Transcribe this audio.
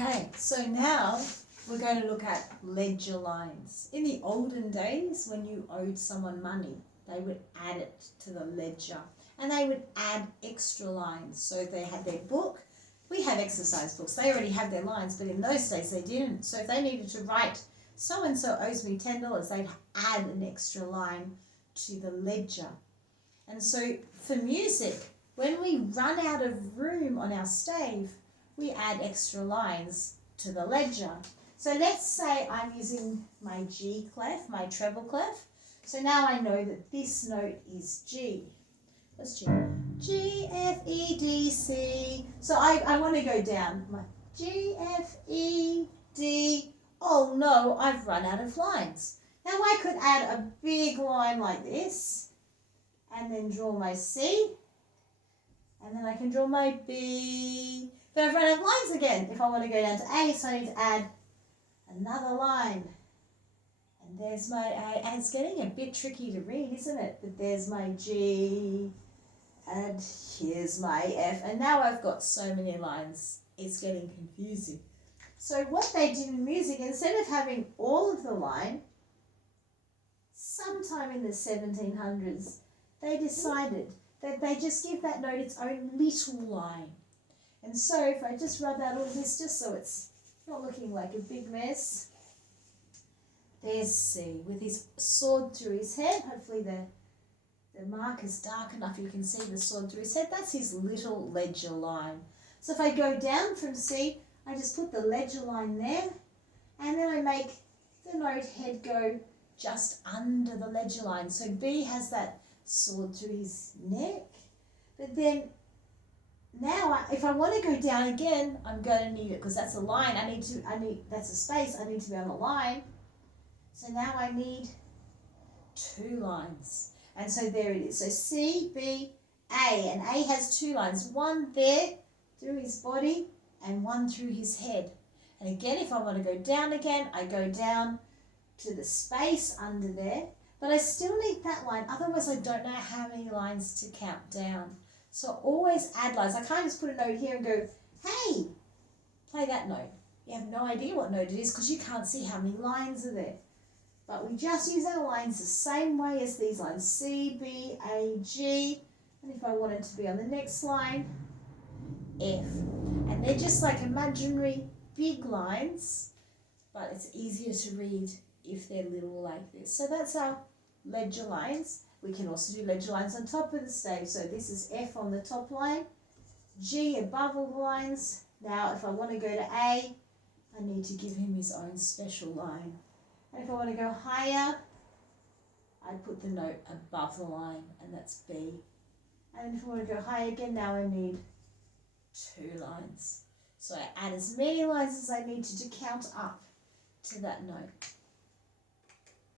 Okay, so now we're going to look at ledger lines. In the olden days, when you owed someone money, they would add it to the ledger and they would add extra lines. So if they had their book, we have exercise books, they already have their lines, but in those days they didn't. So if they needed to write, so-and-so owes me $10, they'd add an extra line to the ledger. And so for music, when we run out of room on our stave, we add extra lines to the ledger. So let's say I'm using my G clef, my treble clef. So now I know that this note is G. What's G? G, F, E, D, C. So I want to go down. My G, F, E, D. Oh no, I've run out of lines. Now I could add a big line like this and then draw my C. And then I can draw my B. But I've run out of lines again if I want to go down to A, so I need to add another line. And there's my A. And it's getting a bit tricky to read, isn't it? But there's my G. And here's my F. And now I've got so many lines. It's getting confusing. So what they did in music, instead of having all of the line, sometime in the 1700s, they decided that they just give that note its own little line. And so if I just rub out all this just so it's not looking like a big mess, there's C with his sword through his head. Hopefully the mark is dark enough you can see the sword through his head. That's his little ledger line. So if I go down from C, I just put the ledger line there, and then I make the note head go just under the ledger line. So B has that sword through his neck, but then now if I want to go down again, I'm going to need it because that's a line. That's a space. I need to be on a line. So now I need two lines. And so there it is. So C, B, A. And A has two lines. One there through his body and one through his head. And again, if I want to go down again, I go down to the space under there. But I still need that line. Otherwise, I don't know how many lines to count down. So always add lines. I can't just put a note here and go, hey, play that note. You have no idea what note it is because you can't see how many lines are there. But we just use our lines the same way as these lines, C, B, A, G. And if I wanted to be on the next line, F. And they're just like imaginary big lines, but it's easier to read if they're little like this. So that's our ledger lines. We can also do ledger lines on top of the stave. So this is F on the top line, G above all the lines. Now if I want to go to A, I need to give him his own special line. And if I want to go higher, I put the note above the line, and that's B. And if I want to go higher again, now I need two lines. So I add as many lines as I need to count up to that note.